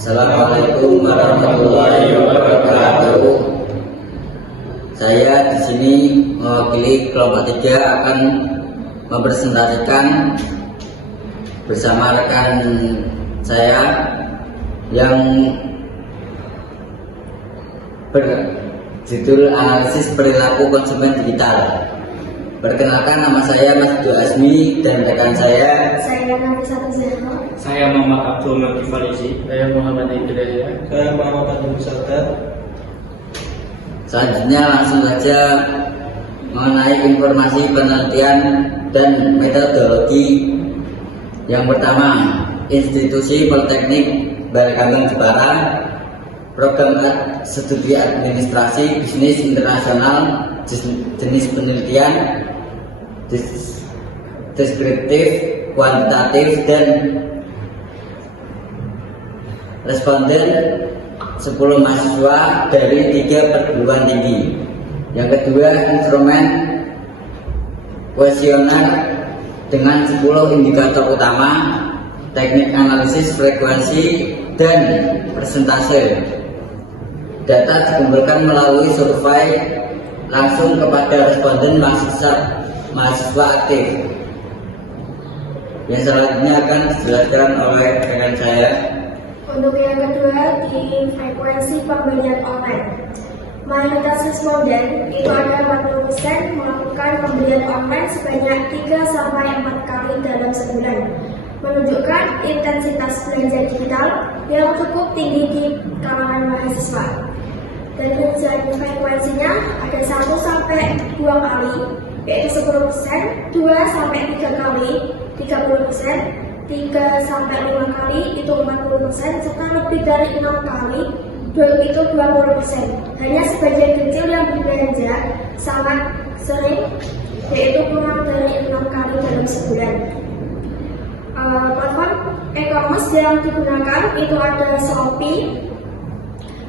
Assalamualaikum warahmatullahi wabarakatuh. Saya di sini mewakili kelompok 3 akan mempresentasikan bersama rekan saya yang berjudul Analisis Perilaku Konsumen Digital. Perkenalkan, nama saya Mas Abdul Azmi dan rekan saya Nafisa Zahra. Saya Muhammad Abdul Malik Falisi. Saya Muhammad Idriyah. Saya Muhammad Abdul Sadar. Selanjutnya langsung saja mengenai informasi penelitian dan metodologi. Yang pertama, Institusi Politeknik Balekambang Jepara, Program Studi Administrasi Bisnis Internasional, jenis penelitian deskriptif, kuantitatif, dan responden 10 mahasiswa dari 3 perguruan tinggi. Yang kedua, instrumen kuesioner dengan 10 indikator utama, teknik analisis frekuensi dan persentase. Data dikumpulkan melalui survei langsung kepada responden mahasiswa aktif. Yang selanjutnya akan dijelaskan oleh rekan saya. Untuk yang kedua, di frekuensi pembelian online, mayoritas responden itu ada 40% melakukan pembelian online sebanyak 3-4 kali dalam sebulan, menunjukkan intensitas belanja digital yang cukup tinggi di kalangan mahasiswa. Dan rincian frekuensinya ada 1-2 kali, yaitu 10%, 2-3 kali 30%, 3-5 kali itu 40%, serta lebih dari 6 kali itu 20%. Hanya sebagian kecil yang berbelanja sangat sering, yaitu kurang dari 6 kali dalam sebulan. Platform e-commerce yang digunakan itu ada Shopee,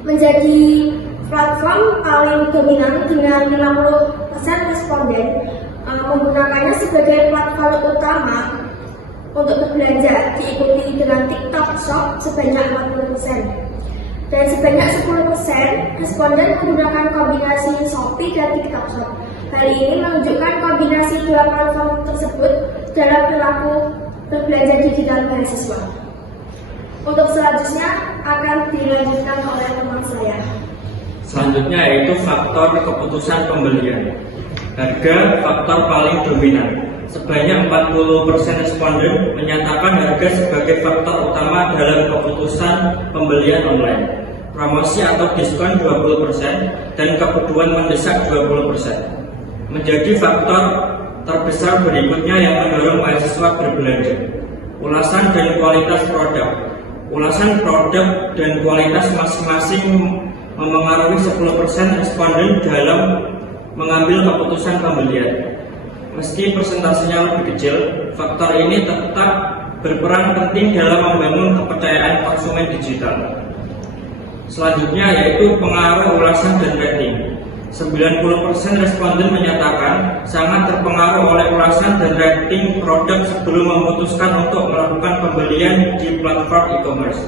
menjadi platform paling dominan dengan 50% responden menggunakannya sebagai platform utama untuk berbelanja, diikuti dengan TikTok Shop sebanyak 40%. Dan sebanyak 10% responden menggunakan kombinasi Shopee dan TikTok Shop. Hal ini menunjukkan kombinasi dua platform tersebut dalam perilaku berbelanja digital mahasiswa. Untuk selanjutnya akan dilanjutkan oleh teman saya. Selanjutnya yaitu faktor keputusan pembelian. Harga faktor paling dominan. Sebanyak 40% responden menyatakan harga sebagai faktor utama dalam keputusan pembelian online. Promosi atau diskon 20% dan kebutuhan mendesak 20%. Menjadi faktor terbesar berikutnya yang mendorong mahasiswa berbelanja. Ulasan dan kualitas produk. Ulasan produk dan kualitas masing-masing memengaruhi 10% responden dalam mengambil keputusan pembelian. Meski persentasenya lebih kecil, faktor ini tetap berperan penting dalam membangun kepercayaan konsumen digital. Selanjutnya yaitu pengaruh ulasan dan rating. 90% responden menyatakan sangat terpengaruh oleh ulasan dan rating produk sebelum memutuskan untuk melakukan pembelian di platform e-commerce.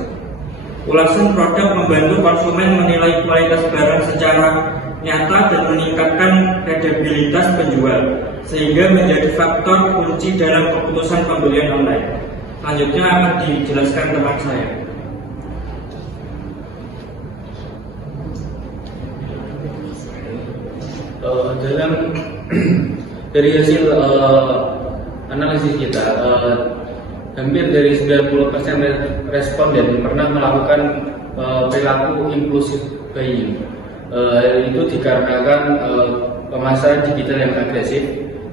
Ulasan produk membantu konsumen menilai kualitas barang secara nyata dan meningkatkan kredibilitas penjual, sehingga menjadi faktor kunci dalam keputusan pembelian online. Selanjutnya akan dijelaskan teman saya. Dari hasil analisis kita, hampir dari 90% responden pernah melakukan perilaku impulsif buying. Itu dikarenakan pemasaran digital yang agresif,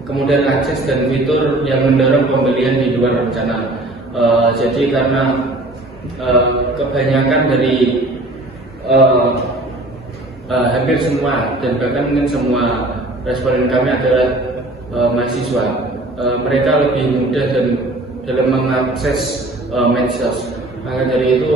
kemudian akses dan fitur yang mendorong pembelian di luar rencana. Jadi karena kebanyakan dari hampir semua dan bahkan mungkin semua responden kami adalah mahasiswa. Mereka lebih mudah dan dalam mengakses medsos. Maka dari itu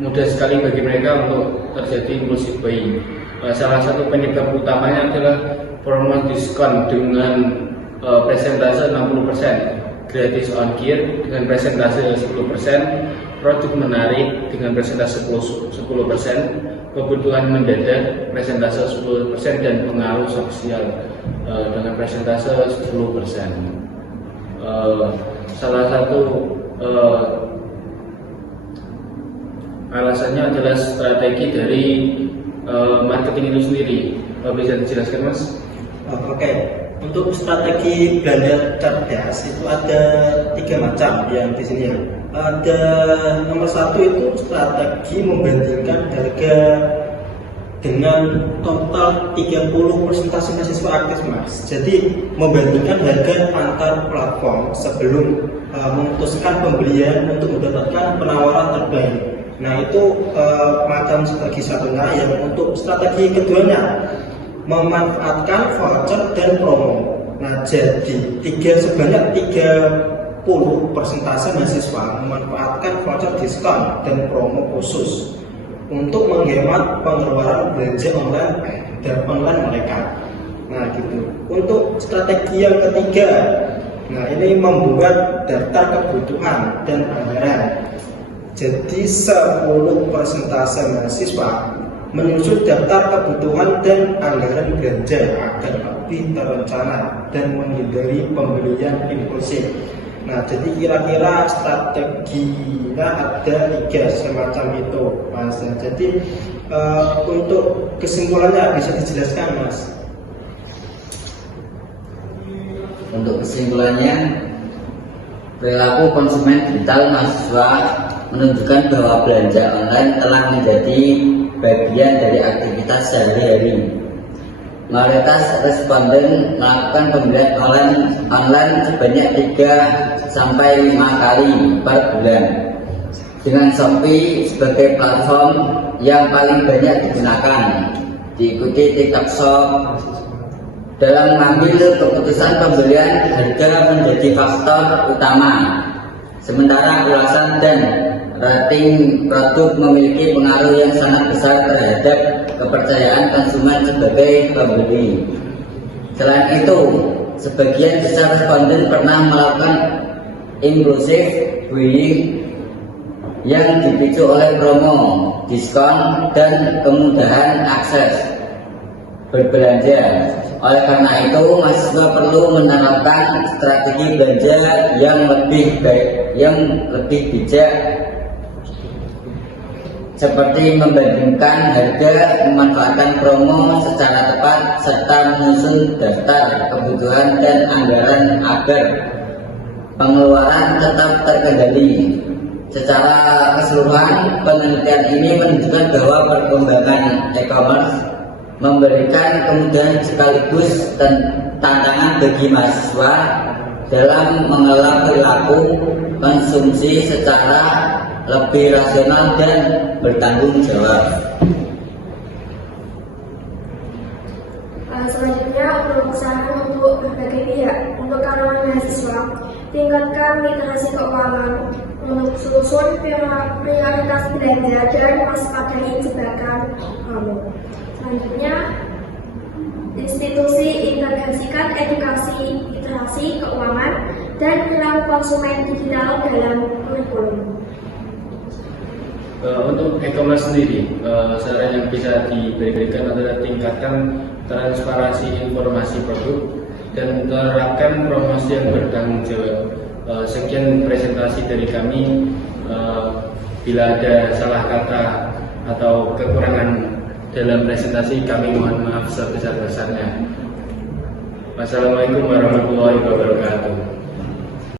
mudah sekali bagi mereka untuk terjadi impulsif buying. Salah satu penyebab utamanya adalah promo diskon dengan persentase 60%, gratis ongkir dengan persentase 10%, produk menarik dengan persentase 10%, kebutuhan mendadak persentase 10%, dan pengaruh sosial dengan persentase 10%. Salah satu alasannya adalah strategi dari marketing itu sendiri. Bisa dijelaskan, Mas? Oke. Untuk strategi belanja cerdas itu ada 3 macam yang di sini ya. Ada nomor 1 itu strategi membandingkan harga dengan total 30% mahasiswa aktif, Mas. Jadi membandingkan harga antar platform sebelum memutuskan pembelian untuk mendapatkan penawaran terbaik. Nah itu macam strategi satunya. Yang untuk strategi keduanya memanfaatkan voucher dan promo. Nah jadi sebanyak 30% mahasiswa memanfaatkan voucher diskon dan promo khusus untuk menghemat pengeluaran belanja online mereka. Nah gitu. Untuk strategi yang ketiga, nah ini membuat daftar kebutuhan dan anggaran. Jadi 10% mahasiswa menyusun daftar kebutuhan dan anggaran belanja agar lebih terencana dan menghindari pembelian impulsif. Nah, jadi kira-kira strateginya ada 3 semacam itu, Mas. Nah, jadi untuk kesimpulannya bisa dijelaskan, Mas? Untuk kesimpulannya, perilaku konsumen digital mahasiswa menunjukkan bahwa belanja online telah menjadi bagian dari aktivitas sehari-hari. Mayoritas responden melakukan pembelian online sebanyak 3-5 kali per bulan, dengan Shopee sebagai platform yang paling banyak digunakan, diikuti TikTok Shop. Dalam mengambil keputusan pembelian, harga menjadi faktor utama, sementara ulasan dan rating produk memiliki pengaruh yang sangat besar terhadap kepercayaan konsumen sebagai pembeli. Selain itu, sebagian besar responden pernah melakukan impulsive buying yang dipicu oleh promo, diskon, dan kemudahan akses berbelanja. Oleh karena itu, mahasiswa perlu menerapkan strategi belanja yang lebih bijak, seperti membandingkan harga, memanfaatkan promo secara tepat, serta menyusun daftar kebutuhan dan anggaran agar pengeluaran tetap terkendali. Secara keseluruhan, penelitian ini menunjukkan bahwa perkembangan e-commerce memberikan kemudahan sekaligus tantangan bagi mahasiswa dalam mengelola perilaku konsumsi secara lebih rasional dan bertanggung jawab. Selanjutnya, untuk usaha untuk berbagai pihak. Untuk kalangan mahasiswa, tingkatkan literasi keuangan untuk susun prioritas belanja dan waspadai jebakan kamu. Selanjutnya, institusi integrasikan edukasi literasi keuangan dan perilaku konsumen digital dalam kurikulum. Untuk e-commerce sendiri, saran yang bisa diberikan adalah tingkatkan transparansi informasi produk dan terapkan promosi yang bertanggung jawab. Sekian presentasi dari kami. Bila ada salah kata atau kekurangan dalam presentasi, kami mohon maaf sebesar-besarnya. Wassalamualaikum warahmatullahi wabarakatuh.